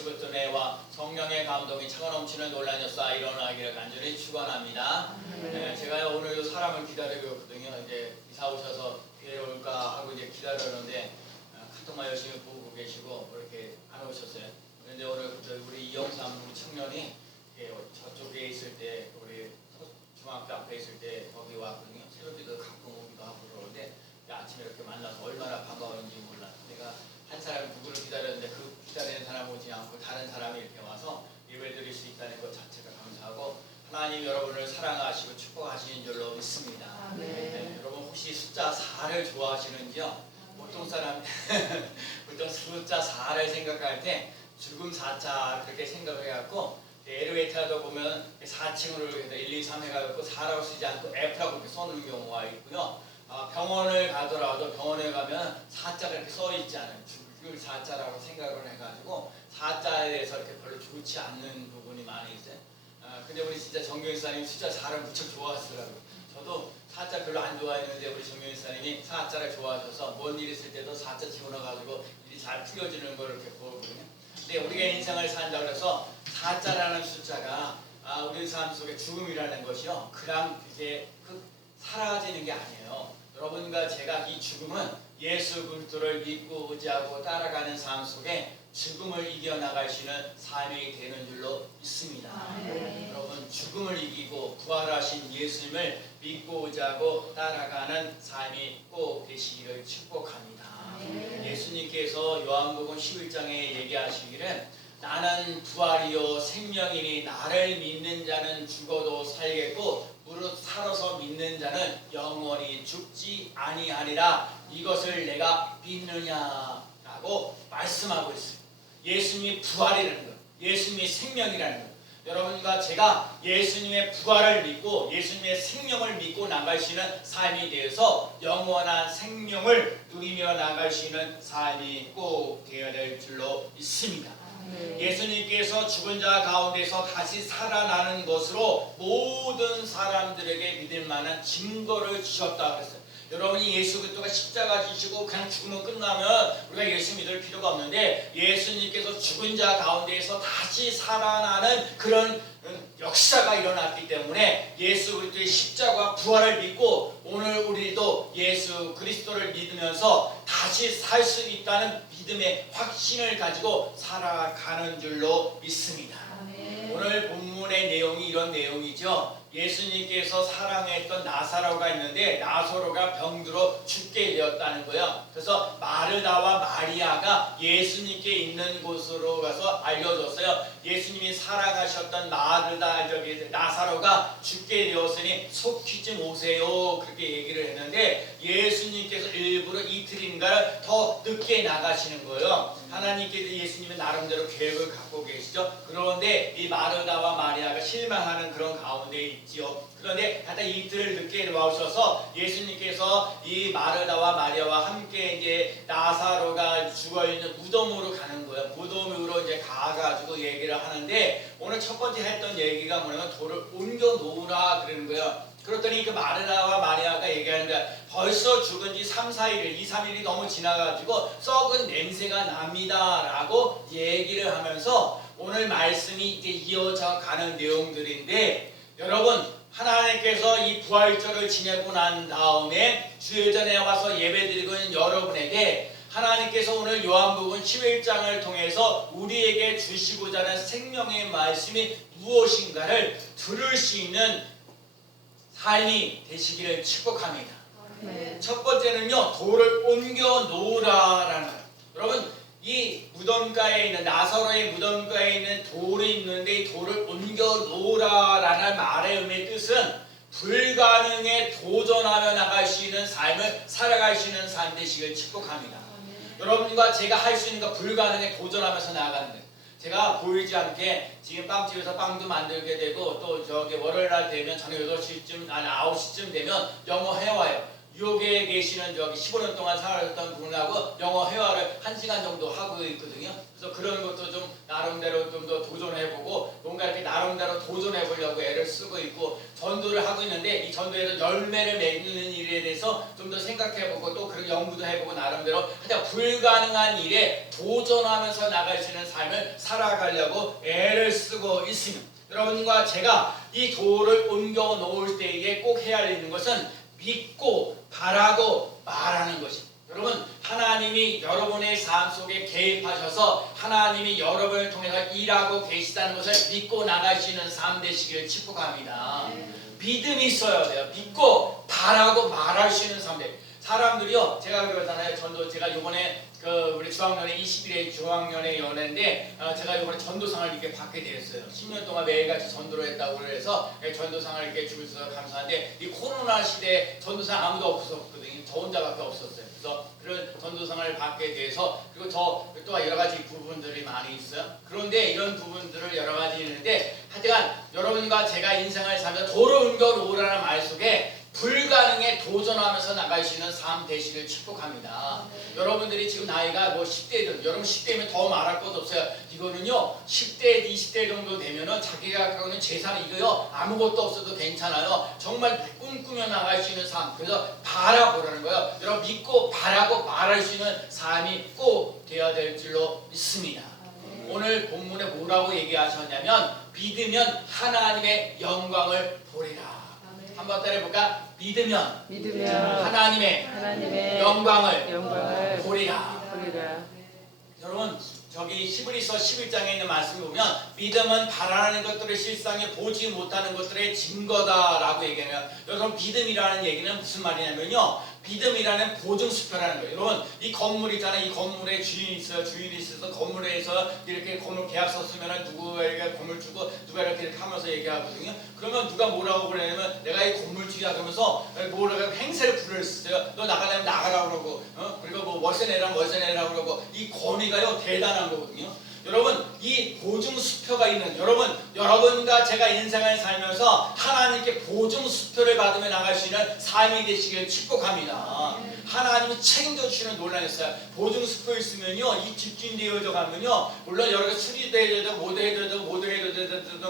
예수부터 내와 성령의 감동이 차가 넘치는 논란이 쌓여 일어나기를 간절히 축원합니다. 제가 오늘 사람을 기다리고 있거든요. 이제 이사 오셔서 교회 올까 하고 이제 기다렸는데 카톡만 열심히 보고 계시고 이렇게 안 오셨어요. 그런데 오늘 우리 이영삼 우리 청년이 저쪽에 있을 때 우리 중학교 앞에 있을 때 거기 왔거든요. 새로기도 가끔 오기도 하고 그러는데 아침에 이렇게 만나서 얼마나 반가웠는지 몰라. 내가 한 사람 누구를 기다렸는데 그 기다리는 사람 오지 않고 다른 사람이 이렇게 와서 예배드릴 수 있다는 것 자체가 감사하고 하나님 여러분을 사랑하시고 축복하시는 줄로 믿습니다. 여러분 혹시 숫자 4를 좋아하시는지요? 보통 사람 보통 숫자 4를 생각할 때 죽음 4자 그렇게 생각을 해갖고 엘리베이터도 보면 4층으로 해서 1, 2, 3 해가지고 4라고 쓰지 않고 F라고 이렇게 써놓은 경우가 있고요. 병원을 가더라도 병원에 가면 4자가 이렇게 써있지 않아요. 죽을 4자라고 생각을 해가지고 4자에 대해서 이렇게 별로 좋지 않는 부분이 많이 있어요. 근데 우리 진짜 정경일사님 숫자 4를 무척 좋아하시더라고요. 저도 4자 별로 안 좋아했는데 우리 정경일사님이 4자를 좋아하셔서 뭔 일 있을 때도 4자 집어넣어가지고 일이 잘 풀려지는 걸 이렇게 보거든요. 근데 우리가 인생을 산다고 해서 4자라는 숫자가 우리 삶 속에 죽음이라는 것이요. 그냥 이제 사라지는 게 아니에요. 여러분과 제가 이 죽음은 예수 그리스도를 믿고 의지하고 따라가는 삶 속에 죽음을 이겨나가시는 삶이 되는 줄로 믿습니다. 여러분 죽음을 이기고 부활하신 예수님을 믿고 의지하고 따라가는 삶이 꼭 되시기를 축복합니다. 예수님께서 요한복음 11장에 얘기하시기를 나는 부활이요 생명이니 나를 믿는 자는 죽어도 살겠고 무릇 살아서 믿는 자는 영원히 죽지 아니하리라. 이것을 내가 믿느냐라고 말씀하고 있습니다. 예수님이 부활이라는 것, 예수님이 생명이라는 것. 여러분과 제가 예수님의 부활을 믿고 예수님의 생명을 믿고 나가시는 삶이 되어서 영원한 생명을 누리며 나가시는 삶이 꼭 되어야 될 줄로 믿습니다. 예수님께서 죽은 자 가운데서 다시 살아나는 것으로 모든 사람들에게 믿을 만한 증거를 주셨다 그랬어요. 여러분이 예수 그리스도가 십자가 지시고 그냥 죽으면 끝나면 우리가 예수 믿을 필요가 없는데 예수님께서 죽은 자 가운데에서 다시 살아나는 그런 역사가 일어났기 때문에 예수 그리스도의 십자가 부활을 믿고 오늘 우리도 예수 그리스도를 믿으면서 다시 살 수 있다는 믿음의 확신을 가지고 살아가는 줄로 믿습니다. 오늘 본문의 내용이 이런 내용이죠. 예수님께서 사랑했던 나사로가 있는데 나사로가 병들어 죽게 되었다는 거예요. 그래서 마르다와 마리아가 예수님께 있는 곳으로 가서 알려줬어요. 예수님이 사랑하셨던 나사로가 죽게 되었으니 속히 좀 오세요. 그렇게 얘기를 했는데 예수님께서 일부러 이틀인가를 더 늦게 나가시는 거예요. 하나님께서 예수님은 나름대로 계획을 갖고 계시죠. 그런데 이 마르다와 마리아가 실망하는 그런 가운데 있지요. 그런데 하여튼 이틀을 늦게 나오셔서 예수님께서 이 마르다와 마리아와 함께 이제 나사로가 죽어있는 무덤으로 가는 거예요. 무덤으로 이제 가가지고 얘기를 하는데 오늘 첫 번째 했던 얘기가 뭐냐면 돌을 옮겨 놓으라 그러는 거예요. 그랬더니 그 마르다와 마리아가 얘기하는 거야. 벌써 죽은 지 3, 4일, 2, 3일이 너무 지나가지고 썩은 냄새가 납니다 라고 얘기를 하면서 오늘 말씀이 이제 이어져 가는 내용들인데 여러분 하나님께서 이 부활절을 지내고 난 다음에 주일전에 와서 예배드리고 있는 여러분에게 하나님께서 오늘 요한복음 11장을 통해서 우리에게 주시고자 하는 생명의 말씀이 무엇인가를 들을 수 있는 삶이 되시기를 축복합니다. 첫 번째는요, 돌을 옮겨 놓으라라는 거예요. 여러분, 이 무덤가에 있는 나사로의 무덤가에 있는 돌이 있는데 이 돌을 옮겨 놓으라라는 말의 의미의 뜻은 불가능에 도전하며 나가시는 삶을 살아가시는 삶 되시길 축복합니다. 여러분과 제가 할 수 있는 거 불가능에 도전하면서 나아가는 거예요. 제가 보이지 않게 지금 빵집에서 빵도 만들게 되고 또 저기 월요일날 되면 저녁 8시쯤 아니 9시쯤 되면 영어 회화요. 뉴욕에 계시는 저기 15년 동안 살았던 분하고 영어 회화를 1시간 정도 하고 있거든요. 그래서 그런 것도 좀 나름대로 좀 더 도전해보고 뭔가 이렇게 나름대로 도전해 보려고 애를 쓰고 있고 전도를 하고 있는데 이 전도에서 열매를 맺는 일에 대해서 좀 더 생각해보고 또 그런 연구도 해보고 나름대로 하여튼 불가능한 일에 도전하면서 나갈 수 있는 삶을 살아가려고 애를 쓰고 있습니다. 여러분과 제가 이 도를 옮겨 놓을 때에 꼭 해야 하는 것은 믿고 바라고 말하는 것입니다. 여러분, 하나님이 여러분의 삶 속에 개입하셔서 하나님이 여러분을 통해서 일하고 계시다는 것을 믿고 나갈 수 있는 삶 되시기를 축복합니다. 믿음이 있어야 돼요. 믿고 바라고 말할 수 있는 삶 돼. 사람들이요, 제가 그러잖아요. 전도 제가 이번에 우리 중학년에 21회 중학년의 연애인데 제가 이번에 전도상을 이렇게 받게 되었어요. 10년 동안 매일같이 전도를 했다고 그래서 전도상을 이렇게 주셔서 감사한데 이 코로나 시대에 전도상 아무도 없었거든요. 저 혼자밖에 없었어요. 그래서 그런 전도상을 받게 돼서 그리고 저 또 여러 가지 부분들이 많이 있어요. 그런데 이런 부분들을 여러 가지 있는데 하여간 여러분과 제가 인생을 살면서 도를 옮겨 놓으라는 말 속에 불가능에 도전하면서 나갈 수 있는 삶 되시길 축복합니다. 여러분들이 지금 나이가 뭐 10대든 여러분 10대면 더 말할 것 없어요. 이거는요 10대 20대 정도 되면은 자기가 갖고 있는 재산 이거요 아무것도 없어도 괜찮아요. 정말 꿈꾸며 나갈 수 있는 삶. 그래서 바라보라는 거예요. 여러분 믿고 바라고 말할 수 있는 삶이 꼭 되어야 될 줄로 믿습니다. 오늘 본문에 뭐라고 얘기하셨냐면 믿으면 하나님의 영광을 보리라. 한번 따라해볼까? 믿으면 하나님의 영광을 보리라. 여러분 저기 히브리서 11장에 있는 말씀을 보면 믿음은 바라는 것들을 실상에 보지 못하는 것들의 증거다라고 얘기해요. 여러분 믿음이라는 얘기는 무슨 말이냐면요. 믿음이라는 보증수표라는 거예요. 여러분 이 건물 있잖아요. 이 건물에 주인이 있어요. 주인이 있어서 건물에서 이렇게 건물 계약서 쓰면 누구에게 건물 주고 누가 이렇게 하면서 얘기하거든요. 그러면 누가 뭐라고 그러냐면 내가 이 건물주야 그러면서 뭐라고 행세를 부르셨어요. 너 나가려면 나가라고 그러고 그리고 뭐 월세 내라면 월세 내라고 그러고 이 권위가요 대단한 거거든요. 여러분 이 보증수표가 있는 여러분과 제가 인생을 살면서 하나님께 보증수표를 받으며 나갈 수 있는 삶이 되시길 축복합니다. 하나님이 책임져 주시는 논란이었어요. 보증수표 있으면요 이 집중되어져 가면요 물론 여러 가지 수리돼야 되고 못 해야 되고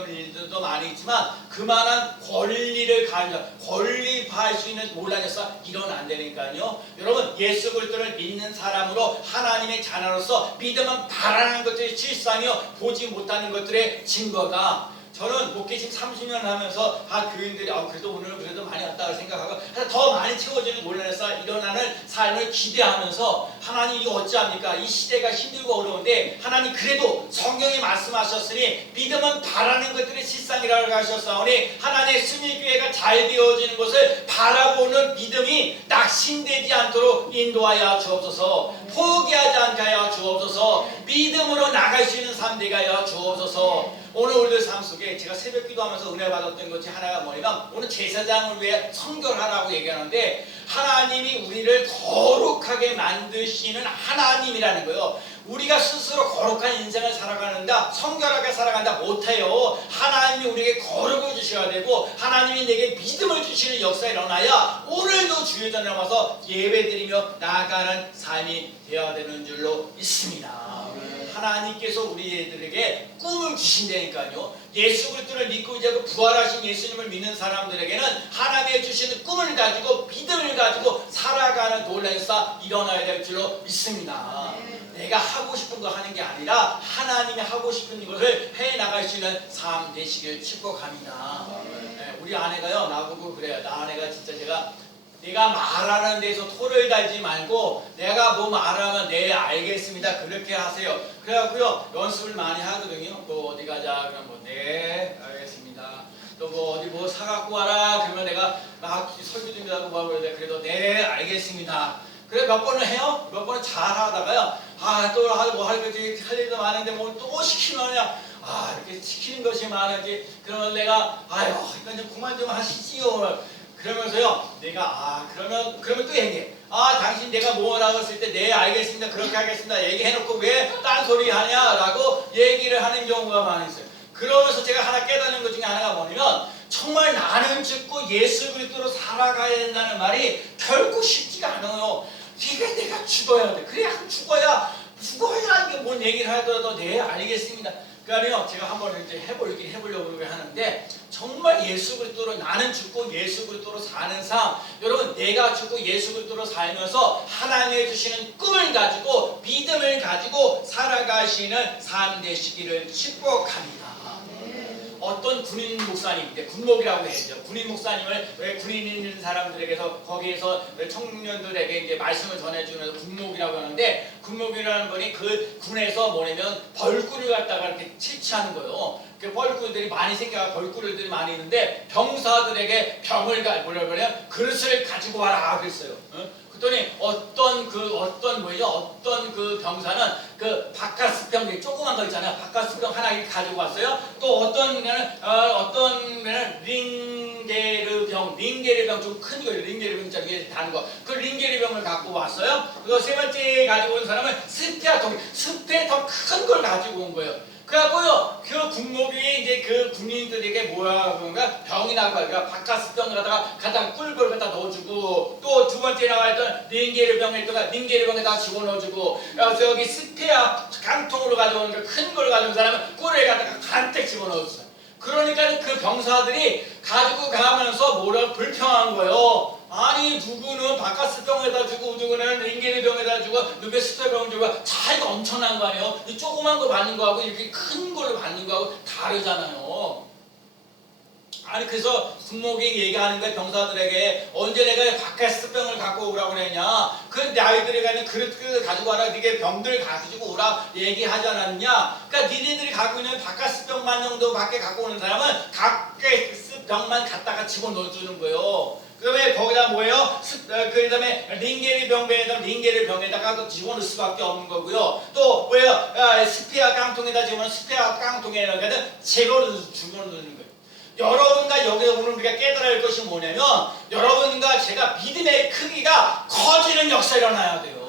일들도 많이 있지만 그만한 권리를 가져 권리할 수 있는 논란에서 일어나면 안 되니까요. 여러분 예수 그리스도를 믿는 사람으로 하나님의 자녀로서 믿음은 바라는 것들이 실상이요 보지 못하는 것들의 증거다. 저는 목회 지금 30년 하면서 교인들이 그래도 오늘 그래도 많이 왔다고 생각하고 더 많이 채워지는 논란에서 일어나는 삶을 기대하면서 하나님 이거 어찌합니까? 이 시대가 힘들고 어려운데 하나님 그래도 성경이 말씀하셨으니 믿음은 바라는 것들의 실상이라고 하셨사오니 하나님의 승리교회가 잘 되어지는 것을 바라보는 믿음이 낙심되지 않도록 인도하여 주옵소서. 포기하지 않게 하여 주옵소서. 믿음으로 나갈 수 있는 삶 되게 하여 주옵소서. 오늘 우리들 삶 속에 제가 새벽 기도하면서 은혜 받았던 것 중에 하나가 뭐냐면 오늘 제사장을 위해 성결하라고 얘기하는데 하나님이 우리를 거룩하게 만드시는 하나님이라는 거예요. 우리가 스스로 거룩한 인생을 살아가는다 성결하게 살아간다 못해요. 하나님이 우리에게 거룩을 주셔야 되고 하나님이 내게 믿음을 주시는 역사가 일어나야 오늘도 주의 전에 와서 예배드리며 나아가는 삶이 되어야 되는 줄로 믿습니다. 하나님께서 우리들에게 꿈을 주신다니까요. 예수 그리스도를 믿고 이제 그 부활하신 예수님을 믿는 사람들에게는 하나님의 주시는 꿈을 가지고 믿음을 가지고 살아가는 놀라움이 일어나야 될 줄로 믿습니다. 내가 하고 싶은 거 하는 게 아니라 하나님이 하고 싶은 것을 해나갈 수 있는 삶 되시길 축복합니다. 우리 아내가요 나보고 그래요. 나 아내가 진짜 내가 말하는 데서 토를 달지 말고 내가 뭐 말하면 네 알겠습니다 그렇게 하세요. 그래갖고요 연습을 많이 하거든요. 뭐 어디 가자 그러면 뭐 네 알겠습니다. 또 뭐 어디 뭐 사갖고 와라 그러면 내가 막 설교 좀 하고 막 그러는데 그래도 네 알겠습니다. 그래 몇 번을 해요. 몇 번을 잘 하다가요 또 뭐 할 일도 많은데 뭐 또 시키면요 이렇게 시키는 것이 많은지 그러면 내가 이건 좀 그만 좀 하시지요. 그러면서요 내가 그러면 또 얘기해. 당신 내가 뭐라고 했을 때 네 알겠습니다 그렇게 하겠습니다 얘기해놓고 왜 딴소리 하냐라고 얘기를 하는 경우가 많이 있어요. 그러면서 제가 하나 깨닫는 것 중에 하나가 뭐냐면 정말 나는 죽고 예수 그리스도로 살아가야 된다는 말이 결코 쉽지가 않아요. 내가 죽어야 돼. 그래야 죽어야 죽어야 이게 뭔 얘기를 하더라도 네 알겠습니다. 그러니까요 제가 한번 이제 해보려고 하는데 정말 예수 그리스도로 나는 죽고 예수 그리스도로 사는 삶 여러분 내가 죽고 예수 그리스도로 살면서 하나님이 주시는 꿈을 가지고 믿음을 가지고 살아가시는 삶 되시기를 축복합니다. 어떤 군인 목사님, 군목이라고 해야죠. 군인 목사님을 왜 군인 있는 사람들에게서 거기에서 청년들에게 이제 말씀을 전해주는 군목이라고 하는데 군목이라는 분이 그 군에서 뭐냐면 벌꿀을 갖다가 이렇게 채취하는 거예요. 그 벌꿀들이 많이 생겨서 벌꿀들이 많이 있는데 병사들에게 그릇을 가지고 와라 그랬어요. 그랬더니 어떤 병사는 그 바카스병 조그만 거 있잖아요. 바카스병 하나 이렇게 가지고 왔어요. 또 어떤 거는 링게르병 좀 큰 거예요. 링게르병 위에 다는 거. 그 링게르병을 갖고 왔어요. 그리고 세 번째 가지고 온 사람은 스페 더 큰 걸 가지고 온 거예요. 그래갖고요, 그 군목이 이제 그 군인들에게 그런가 병이 나고 그러니까 바카스병을 갖다가 꿀벌 갖다 넣어주고 또 두 번째 나와있던 링게르병에다가 집어넣어주고 저기 스페아 깡통으로 가져온 큰 걸 가져온 사람은 꿀을 갖다가 간뜩 집어넣었어요. 그러니까 그 병사들이 가지고 가면서 불평한 거예요. 아니 누구는 바카스병에다 주고 누구는 링게르병에다 주고 누구는 스페병 주고 차이가 엄청난 거 아니에요? 이 조그만 거 받는 거하고 이렇게 큰 걸로 받는 거하고 다르잖아요. 아니 그래서 군목이 얘기하는 거야 병사들에게 언제 내가 바카스병을 갖고 오라고 그랬냐? 그 아이들이 가는 그릇 가지고 와라. 이게 병들 가지고 오라 얘기하지 않았냐? 그러니까 니네들이 갖고 있는 바카스병만 정도밖에 갖고 오는 사람은 바카스병만 갖다가 집어넣어주는 거예요. 그 다음에 거기다 뭐예요? 그 다음에 링게르병에다가 집어넣을 수밖에 없는 거고요. 또 뭐예요? 스페아 깡통에다 집어넣으면 스페아 깡통에다가 제거를 집어넣는 거예요. 여러분과 여기 오늘 우리가 깨달아야 할 것이 뭐냐면 여러분과 제가 믿음의 크기가 커지는 역사가 일어나야 돼요.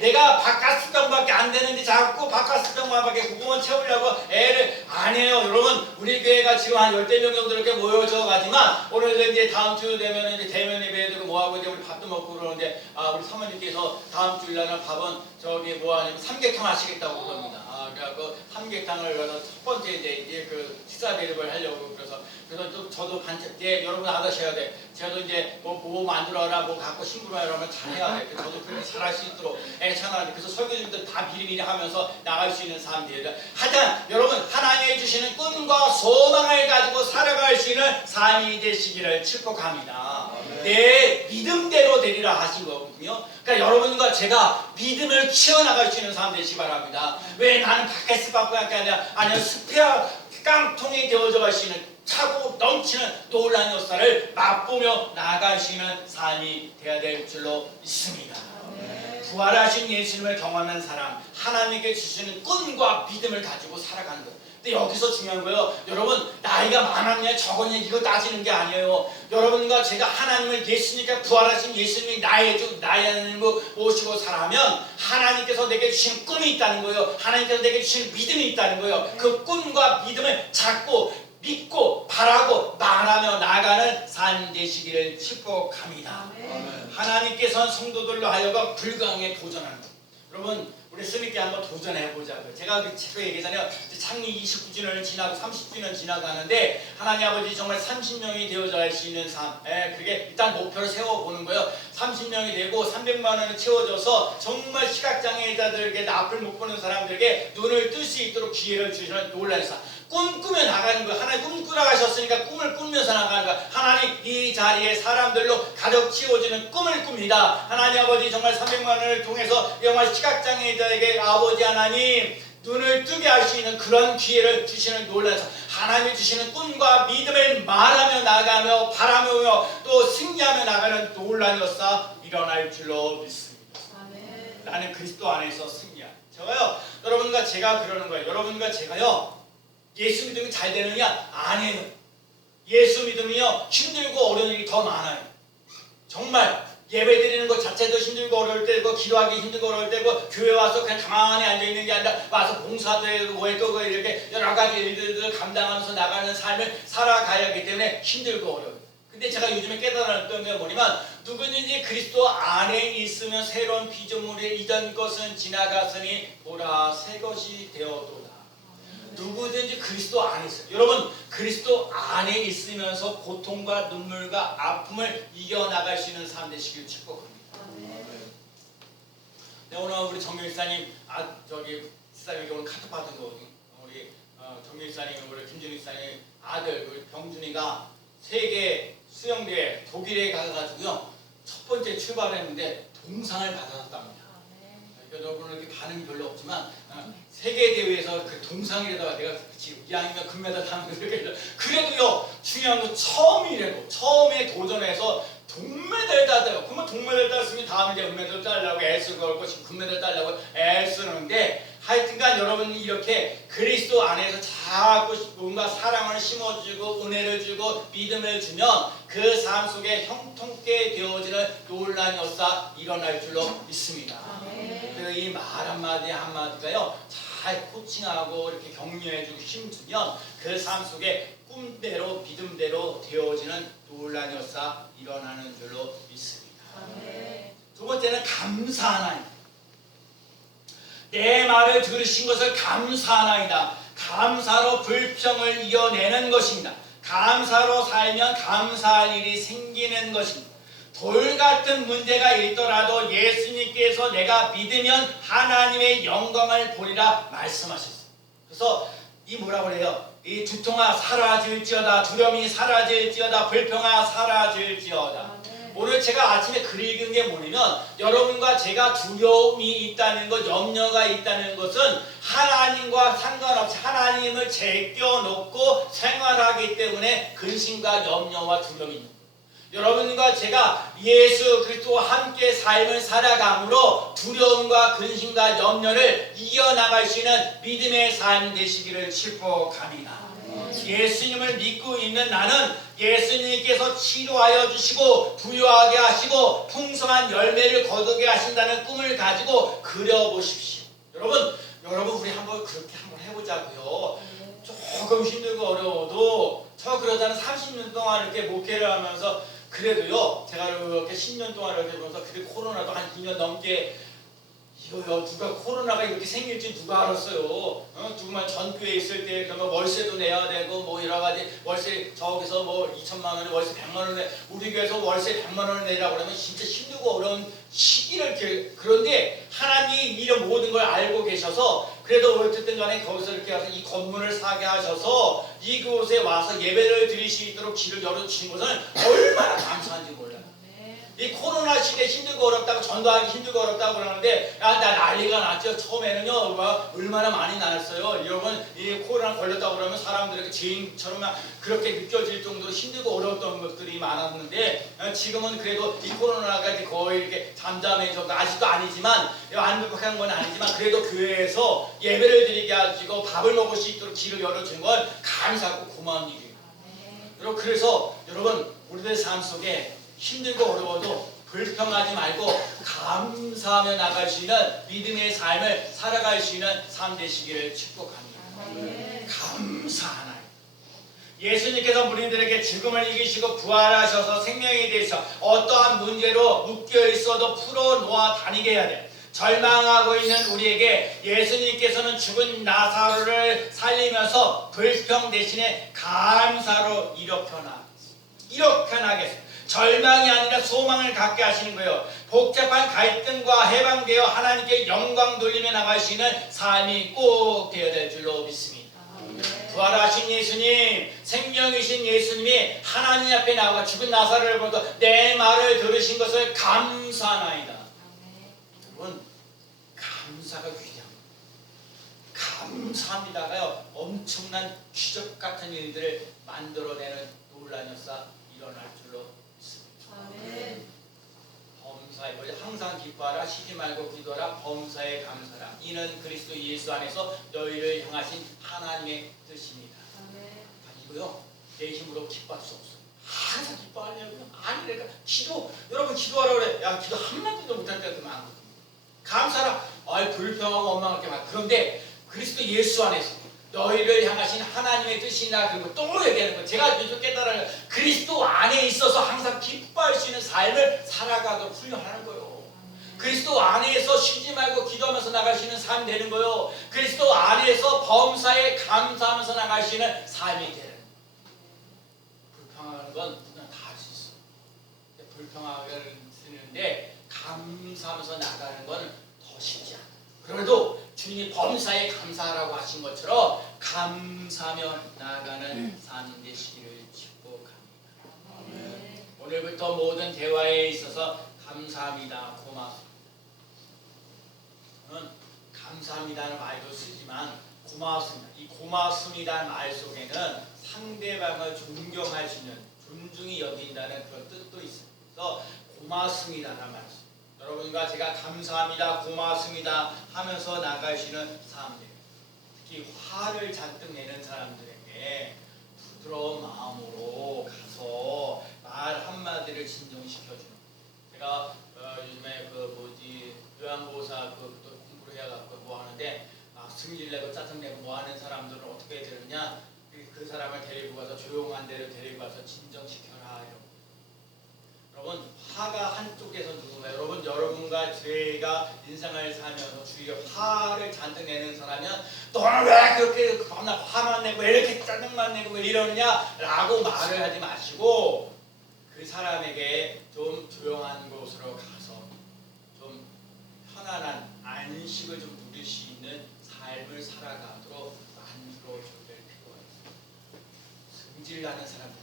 내가 바카스병밖에 안 되는데 자꾸 바카스병만밖에 구멍을 채우려고 애를 안 해요. 여러분 우리 교회가 지금 한 10명 정도 이렇게 모여져 가지만 오늘 이제 다음 주 되면 이제 대면 예배도 뭐하고 이제 우리 밥도 먹고 그러는데 우리 사모님께서 다음 주일날은 밥은 저기 뭐하냐면 삼계탕 하시겠다고 그럽니다. 그래갖고 삼계탕을 가서 첫 번째 이제 그 식사 대접을 하려고 그래서 또 저도 여러분 알아셔야 돼. 제가 이제 뭐 만들어라 뭐 갖고 신부라 하면 잘해야 돼. 저도 그렇게 잘할 수 있도록 애찬하는데 그래서 설교님들 다 미리미리 하면서 나갈 수 있는 사람들이에요. 하여튼 여러분 하나님이 주시는 꿈과 소망을 가지고 살아갈 수 있는 삶이 되시기를 축복합니다. 내 믿음대로 되리라 하신 거거든요. 그러니까 여러분과 제가 믿음을 키워나갈 수 있는 사람 되시기 바랍니다. 왜 나는 바카스밖에 아니라 스페아 깡통이 되어져 갈 수 있는 차고 넘치는 놀라운 역사를 맛보며 나가시는 삶이 되어야 될 줄로 믿습니다. 부활하신 예수님을 경험한 사람, 하나님께 주시는 꿈과 믿음을 가지고 살아가는 것. 근데 여기서 중요한 거예요. 여러분 나이가 많았냐 적었냐 이거 따지는 게 아니에요. 여러분과 제가 하나님을 예수님께 부활하신 예수님이 나의 하나님을 모시고 살아면 하나님께서 내게 주신 꿈이 있다는 거예요. 하나님께서 내게 주신 믿음이 있다는 거예요. 그 꿈과 믿음을 잡고 믿고 바라고 말하며 나가는 삶 되시기를 축복합니다. 하나님께서는 성도들로 하여금 불강에 도전하는 것. 여러분 우리 스님께 한번 도전해보자고요. 제가 그 책에 얘기하잖아요. 창립 29주년을 지나고 30주년 지나가는데 하나님 아버지 정말 30명이 되어져 갈 수 있는 삶 그게 일단 목표를 세워보는 거예요. 30명이 되고 300만 원이 채워져서 정말 시각장애자들에게 앞을 못 보는 사람들에게 눈을 뜰 수 있도록 기회를 주시는 놀라운 삶. 꿈꾸며 나가는 거예요. 하나님 꿈꾸라 하셨으니까 꿈을 꾸면서 나가는 거예요. 하나님 이 자리에 사람들로 가득 채워지는 꿈을 꿉니다. 하나님 아버지 정말 300만 원을 통해서 정말 시각장애자에게 아버지 하나님 눈을 뜨게 할 수 있는 그런 기회를 주시는 놀라운 하나님이 주시는 꿈과 믿음을 말하며 나가며 바라며 또 승리하며 나가는 놀라운 역사 일어날 줄로 믿습니다. 나는 그리스도 안에서 승리한다. 저가요 여러분과 제가 그러는 거예요. 여러분과 제가요 예수 믿음이 잘 되느냐? 아니에요. 예수 믿음이요 힘들고 어려운 일이 더 많아요. 정말 예배 드리는 것 자체도 힘들고 어려울 때고 기도하기 힘들고 어려울 때고 교회 와서 그냥 가만히 앉아있는 게 아니라 와서 봉사도 해고 뭐 해도 이렇게 여러 가지 일들을 감당하면서 나가는 삶을 살아가야 하기 때문에 힘들고 어려워요. 근데 제가 요즘에 깨달았던 게 뭐냐면 누구든지 그리스도 안에 있으면 새로운 피조물이 이전 것은 지나갔으니 보라 새 것이 되었도다. 누구든지 그리스도 안에 있어요. 여러분 그리스도 안에 있으면서 고통과 눈물과 아픔을 이겨나갈 수 있는 삶 되시길 축복합니다. 네, 오늘 우리 정밀사님 집사님에게 오늘 카톡 받은 거거든요. 우리 정밀사님 우리 김준희 집사님 아들 우리 병준이가 세계 수영대회 독일에 가가지고요 첫 번째 출발했는데 동상을 받았답니다. 여러분은 이렇게 반응이 별로 없지만 세계 대회에서 그 동상에다가 내가 지금 이왕이면 금메달 타는 거 이렇게 그래도요 중요한 건 처음에 도전해서 동메달 따다가 그러면 동메달 땄으면 다음에 이제 은메달 따려고 애쓰고 걸고 지금 금메달 따려고 애쓰는데 하여튼간 여러분이 이렇게 그리스도 안에서 자꾸 뭔가 사랑을 심어주고 은혜를 주고 믿음을 주면 그 삶 속에 형통케 되어지는 놀라운 역사 일어날 줄로 믿습니다. 그래서 이 말 한마디 한마디가요 잘 코칭하고 이렇게 격려해주고 힘주면 그 삶 속에 꿈대로 믿음대로 되어지는 놀라운 역사 일어나는 줄로 믿습니다. 두 번째는 감사하나이다. 내 말을 들으신 것을 감사하나이다. 감사로 불평을 이겨내는 것입니다. 감사로 살면 감사할 일이 생기는 것입니다. 돌같은 문제가 있더라도 예수님께서 내가 믿으면 하나님의 영광을 보리라 말씀하셨어요. 그래서 이 뭐라고 그래요? 이 두통아 사라질지어다, 두려움이 사라질지어다, 불평아 사라질지어다. 오늘 제가 아침에 글 읽은 게 뭐냐면 여러분과 제가 두려움이 있다는 것, 염려가 있다는 것은 하나님과 상관없이 하나님을 제껴놓고 생활하기 때문에 근심과 염려와 두려움이 있는 거예요. 여러분과 제가 예수 그리스도와 함께 삶을 살아감으로 두려움과 근심과 염려를 이겨나갈 수 있는 믿음의 삶 되시기를 축복합니다. 예수님을 믿고 있는 나는 예수님께서 치료하여 주시고 부유하게 하시고 풍성한 열매를 거두게 하신다는 꿈을 가지고 그려보십시오. 여러분 우리 한번 그렇게 한번 해보자고요. 조금 힘들고 어려워도 저 그러다는 30년 동안 이렇게 목회를 하면서 그래도요 제가 이렇게 10년 동안 이렇게 보면서 그래 코로나도 한 2년 넘게 이거요 누가 코로나가 이렇게 생길지 누가 알았어요. 누구만 전교에 있을 때 그러면 월세도 내야 되고 뭐 여러 가지 월세 저기서 뭐 2천만 원에 월세 100만 원에 우리 교회에서 월세 100만 원을 내라고 그러면 진짜 힘들고 어려운 시기를 그런데 하나님이 이런 모든 걸 알고 계셔서 그래도 어쨌든 간에 거기서 이렇게 와서 이 건물을 사게 하셔서 이곳에 와서 예배를 드릴 수 있도록 길을 열어주신 것은 얼마나 감사한지 몰라요. 이 코로나 시대 힘들고 어렵다고 전도하기 힘들고 어렵다고 그러는데 나 난리가 났죠. 처음에는요 얼마나 많이 났어요. 여러분 이 코로나 걸렸다고 그러면 사람들에게 죄인처럼 그렇게 느껴질 정도로 힘들고 어려웠던 것들이 많았는데 지금은 그래도 이 코로나가 이제 거의 이렇게 잠잠해져 아직도 아니지만 완벽한 건 아니지만 그래도 교회에서 예배를 드리게 하시고 밥을 먹을 수 있도록 길을 열어준 건 감사하고 고마운 일이에요. 여러분 그래서 여러분 우리들 삶 속에 힘들고 어려워도 불평하지 말고 감사하며 나갈 수 있는 믿음의 삶을 살아갈 수 있는 삶 되시기를 축복합니다. 감사하나요. 예수님께서 우리들에게 죽음을 이기시고 부활하셔서 생명이 되셔 어떠한 문제로 묶여 있어도 풀어놓아 다니게 해야 돼. 절망하고 있는 우리에게 예수님께서는 죽은 나사로를 살리면서 불평 대신에 감사로 일으켜나겠습니다. 절망이 아니라 소망을 갖게 하시는 거예요. 복잡한 갈등과 해방되어 하나님께 영광 돌리며 나갈 수 있는 삶이 꼭 되어야 될 줄로 믿습니다. 부활하신 예수님, 생명이신 예수님이 하나님 앞에 나와 죽은 나사로를 보고 내 말을 들으신 것을 감사하나이다. 여러분, 감사가 귀합니다. 감사합니다가요 엄청난 기적 같은 일들을 만들어내는 놀라운 역사 일어날 줄로 범사에 항상 기뻐하라 쉬지 말고 기도하라 범사에 감사하라 이는 그리스도 예수 안에서 너희를 향하신 하나님의 뜻입니다. 이거요 내 힘으로 기뻐할 수 없어요. 항상 기뻐하려고요? 아니래까 여러분 기도하라 그래. 야 기도 한마디도 못할 때도 많거든요. 감사하라. 불평하고 원망할 게 많아. 그런데 그리스도 예수 안에서 너희를 향하신 하나님의 뜻이나 그리고 또 얘기하는 거예요. 제가 요즘 깨달아요. 그리스도 안에 있어서 항상 기뻐할 수 있는 삶을 살아가도록 훈련하는 거예요. 그리스도 안에서 쉬지 말고 기도하면서 나가시는 삶이 되는 거예요. 그리스도 안에서 범사에 감사하면서 나가시는 삶이 되는. 불평하는 건 누구나 다 할 수 있어. 불평하게 쓰는데 감사하면서 나가는 건 더 쉽지 않아. 그래도 주님이 범사에 감사하라고 하신 것처럼 감사하며 나아가는 삶이 되시기를 축복합니다. 오늘부터 모든 대화에 있어서 감사합니다, 고맙습니다. 저는 감사합니다는 말도 쓰지만 고맙습니다. 이 고맙습니다는 말 속에는 상대방을 존경하시는, 존중히 여긴다는 그런 뜻도 있습니다. 그래서 고맙습니다라는 말씀. 여러분과 제가 감사합니다, 고맙습니다 하면서 나가시는 사람들, 특히 화를 잔뜩 내는 사람들에게 부드러운 마음으로 가서 말 한마디를 진정시켜주는. 제가 요즘에 요한보사 공부를 해갖고 뭐 하는데 막 승질내고 짜증내고 뭐 하는 사람들은 어떻게 해야 되느냐, 그 사람을 데리고 가서 조용한 데를 데리고 가서 진정시켜라 이러고. 여러분, 화가 한쪽에서 누구나, 여러분과 제가 인생을 살면서 주위에 화를 잔뜩 내는 사람이면 너는 왜 그렇게 밤낮 화만 내고 왜 이렇게 짜증만 내고 왜 이러느냐 라고 말을 하지 마시고 그 사람에게 좀 조용한 곳으로 가서 좀 편안한 안식을 좀 누릴 수 있는 삶을 살아가도록 만들어줘야 될 필요가 있습니다. 승질나는 사람들,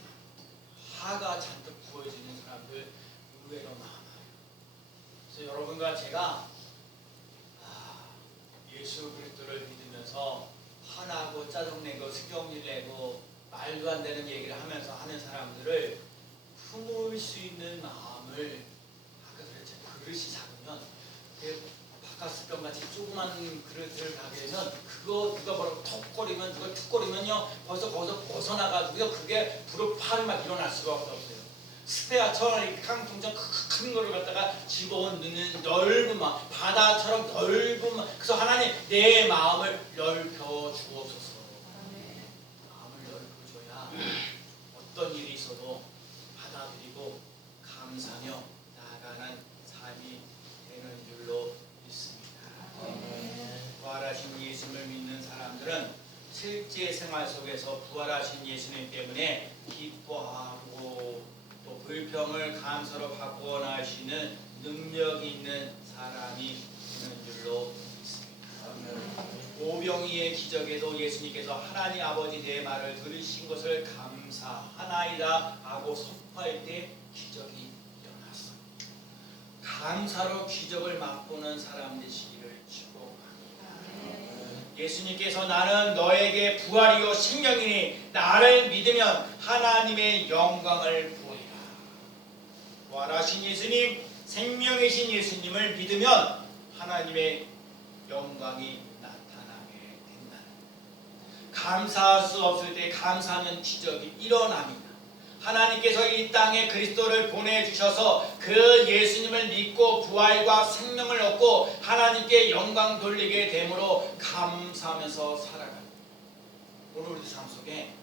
화가 잔뜩 부어지는 사람들 의외로 많아요. 그래서 여러분과 제가 예수 그리스도를 믿으면서 화나고 짜증내고 신경질내고 말도 안 되는 얘기를 하면서 하는 사람들을 품을 수 있는 마음을, 아까 그랬잖아요. 그릇이 작으면 바카스병 같이 조그만 그릇을 가게 되면 그거 누가 뭐라고 턱거리면 누가 툭거리면요 벌써 거기서 벗어나가지고 그게 불을 파를 막 일어날 수가 없어요. 스페아처럼 이렇게 깡통처럼 큰 거를 갖다가 집어넣는 넓은 마음, 바다처럼 넓은 마음. 그래서 하나님 내 마음을 넓혀 주옵소서. 마음을 넓혀줘야 어떤 일이 있어도 받아들이고 감사하며 나아가는 삶이 되는 줄로 믿습니다. 부활하신 예수님을 믿는 사람들은 실제 생활 속에서 부활하신 예수님 때문에 기뻐하고 또 불평을 감사로 바꿔나가시는 능력이 있는 사람이 되는 줄로 믿습니다. 오병이의 기적에도 예수님께서 하나님 아버지 내 말을 들으신 것을 감사하나이다 하고 선포할 때 기적이 일어났어. 감사로 기적을 맛보는 사람 되시기를 축복합니다. 예수님께서 나는 너에게 부활이요 생명이니 나를 믿으면 하나님의 영광을 보이라. 부활하신 예수님, 생명이신 예수님을 믿으면 하나님의 영광이 나타나게 된다. 감사할 수 없을 때 감사하는 기적이 일어납니다. 하나님께서 이 땅에 그리스도를 보내주셔서 그 예수님을 믿고 부활과 생명을 얻고 하나님께 영광 돌리게 되므로 감사하면서 살아갑니다. 오늘 우리 삶 속에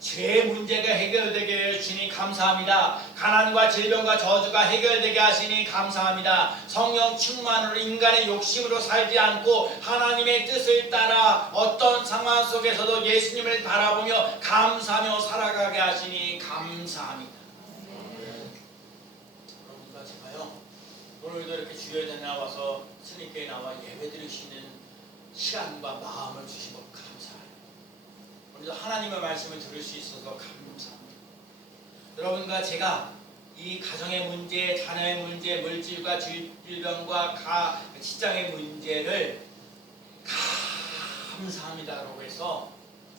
죄 문제가 해결되게 해주시니 감사합니다. 가난과 질병과 저주가 해결되게 하시니 감사합니다. 성령 충만으로 인간의 욕심으로 살지 않고 하나님의 뜻을 따라 어떤 상황 속에서도 예수님을 바라보며 감사하며 살아가게 하시니 감사합니다. 여러분과 제가요 오늘도 이렇게 주일에 나와서 스님께 나와 예배 드리시는 시간과 마음을 주시고 감사해요. 오늘도 하나님의 말씀을 들을 수 있어서 감사합니다. 여러분과 제가 이 가정의 문제, 자녀의 문제, 물질과 질병과 직장의 문제를 감사합니다라고 해서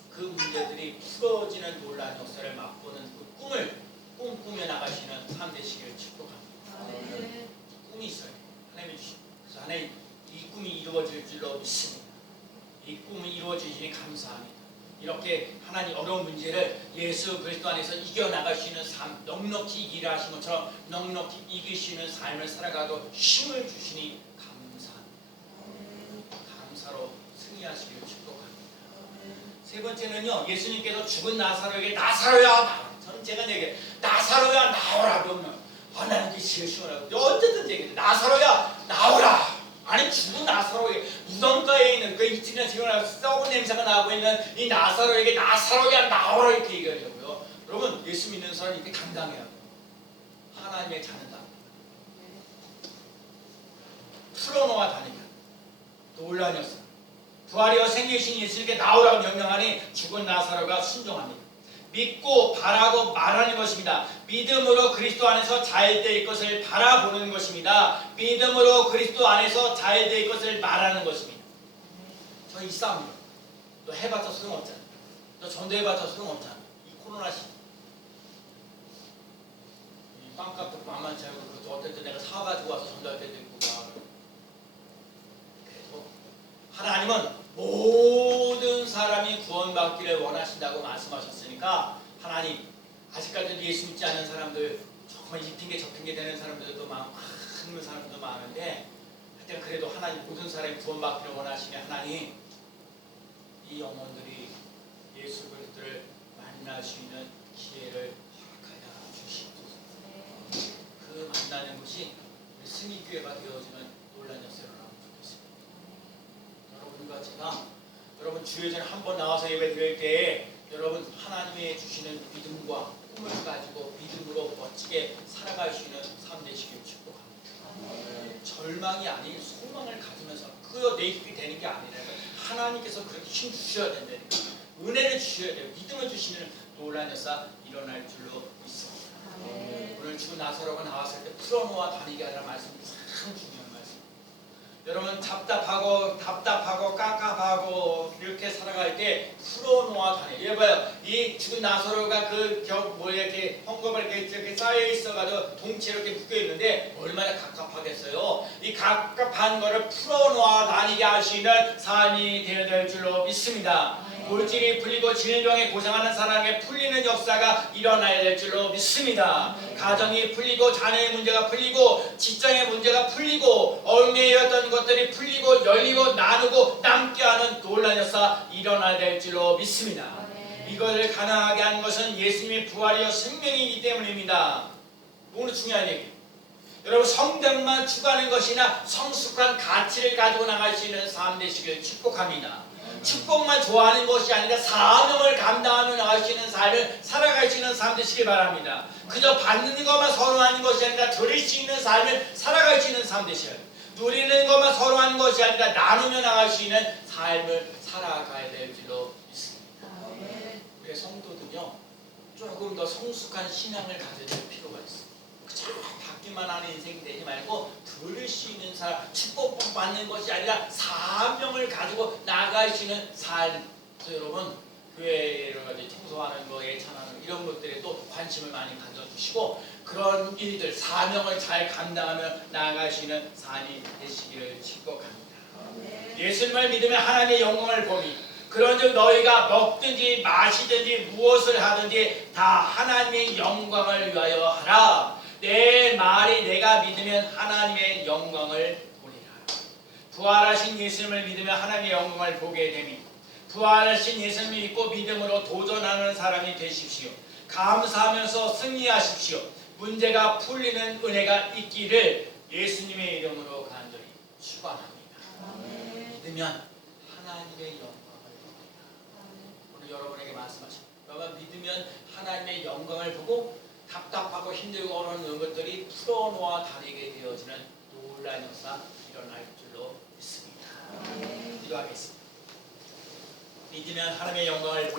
그 문제들이 풀어지는 놀라운 역사를 맛보는 그 꿈을 꿈꾸며 나가시는 삶 되시기를 축복합니다. 꿈이 있어요. 하나님이 주신. 그래서 하나님 이 꿈이 이루어질 줄로 믿습니다. 이 꿈이 이루어지시니 감사합니다. 이렇게 하나님 어려운 문제를 예수 그리스도 안에서 이겨나갈 수 있는 삶, 넉넉히 일하신 것처럼 넉넉히 이기시는 삶을 살아가도 힘을 주시니 감사합니다. 감사로 승리하시기를 축복합니다. 세 번째는요, 예수님께서 죽은 나사로에게 나사로야 나오라. 저는 제가 얘기해 나사로야 나오라 그러면 나는 이게 제일 시원하고 언제든지 얘기해 나사로야 나오라. 아니 죽은 나사로에게 무덤가에 있는 그 이틀이나 지금 썩은 냄새가 나고 있는 이 나사로에게 나사로야 나오라 이렇게 얘기하려고요. 여러분 예수 믿는 사람이 이렇게 당당해야 돼요. 하나님의 자는다. 풀어놓아 다니면 논란이었어요. 부활이여 생기신 예수님께 나오라고 명령하니 죽은 나사로가 순종합니다. 믿고 바라고 말하는 것입니다. 믿음으로 그리스도 안에서 자유될 것을 바라보는 것입니다. 믿음으로 그리스도 안에서 자유될 것을 말하는 것입니다. 저 이 싸움이요. 너 해봤자 소용없잖아. 너 전도해봤자 소용없잖아. 이 코로나 시대. 이 빵값도 만만치 않고 그것도 어떨 때 내가 사가지고 와서 전도할 때도 있고 그래도 하나님은 모든 사람이 구원받기를 원하신다고 말씀하셨으니까 하나님 아직까지도 예수 믿지 않는 사람들 정말 이 핑계 저 핑계 되는 사람들도 많고 큰 사람도 많은데 하여튼 그래도 하나님 모든 사람이 구원받기를 원하시니 하나님 이 영혼들이 예수 그리스도를 만날 수 있는 기회를 허락하여 주시옵소서. 그 만나는 것이 우리 승리교회가 되어지는 놀란 역사로 나오면 좋겠습니다. 여러분과 제가 여러분 주일전에 한번 나와서 예배 드릴 때에 여러분 하나님의 주시는 믿음과 꿈을 가지고 믿음으로 멋지게 살아갈 수 있는 삶 되시길 축복합니다. 절망이 아닌 소망을 가지면서 그거 내 힘이 되는 게 아니라 하나님께서 그렇게 힘 주셔야 된다니까. 은혜를 주셔야 돼요. 믿음을 주시면 놀란 역사 일어날 줄로 믿습니다. 오늘 죽은 나사로가 나왔을 때 풀어놓아 다니게 하라는 말씀이 참 중요한 말씀. 여러분 답답하고 깝깝하고 이렇게 살아갈 때 풀어놓아 다니. 예 봐요. 이 죽은 나사로가 이렇게 헝겊을 이렇게 쌓여 있어가지고 동치에 이렇게 묶여 있는데 얼마나 갑갑하겠어요. 이 갑갑한 거를 풀어놓아 다니게 하시는 삶이 되어야 될 줄로 믿습니다. 골질이 풀리고 질병에 고생하는 사람에게 풀리는 역사가 일어나야 될 줄로 믿습니다. 가정이 풀리고 자녀의 문제가 풀리고 직장의 문제가 풀리고 얽매였던 것들이 풀리고 열리고 나누고 남게하는 놀라운 역사 일어나야 될 줄로 믿습니다. 이것을 가능하게 한 것은 예수님의 부활이요 생명이기 때문입니다. 오늘 중요한 얘기. 여러분 성장만 추구하는 것이나 성숙한 가치를 가지고 나갈 수 있는 삶 되시길 축복합니다. 축복만 좋아하는 것이 아니라 사명을 감당하며 나갈 수 있는 삶을 살아갈 수 있는 삶 되시길 바랍니다. 그저 받는 것만 선호하는 것이 아니라 드릴 수 있는 삶을 살아갈 수 있는 삶 되셔야 돼요. 누리는 것만 선호하는 것이 아니라 나누며 나갈 수 있는 삶을 살아가야 될 줄로 믿습니다. 우리 성도들요 조금 더 성숙한 신앙을 가져야 될 필요가 있어요. 그저 받기만 하는 인생이 되지 말고 들을 수 있는 사람, 축복받는 것이 아니라 사명을 가지고 나가시는 삶. 그래서 여러분 교회 여러 가지 청소하는 거, 예찬하는 이런 것들에 또 관심을 많이 가져주시고 그런 일들, 사명을 잘 감당하며 나아가시는 삶이 되시기를 축복합니다. 예수님을 믿으면 하나님의 영광을 보니 그런즉 너희가 먹든지 마시든지 무엇을 하든지 다 하나님의 영광을 위하여 하라. 내 말이 내가 믿으면 하나님의 영광을 보리라. 부활하신 예수님을 믿으면 하나님의 영광을 보게 되니 부활하신 예수님을 믿고 믿음으로 도전하는 사람이 되십시오. 감사하면서 승리하십시오. 문제가 풀리는 은혜가 있기를 예수님의 이름으로 간절히 축원합니다. 믿으면 하나님의 영광을 보리라. 오늘 여러분에게 말씀하십니다. 여러분 믿으면 하나님의 영광을 보고 답답하고 힘들고 어려운 것들이 풀어놓아 다니게 되어지는 놀라운 역사 일어날 줄로 믿습니다. 기도하겠습니다. 믿으면 하나님의 영광을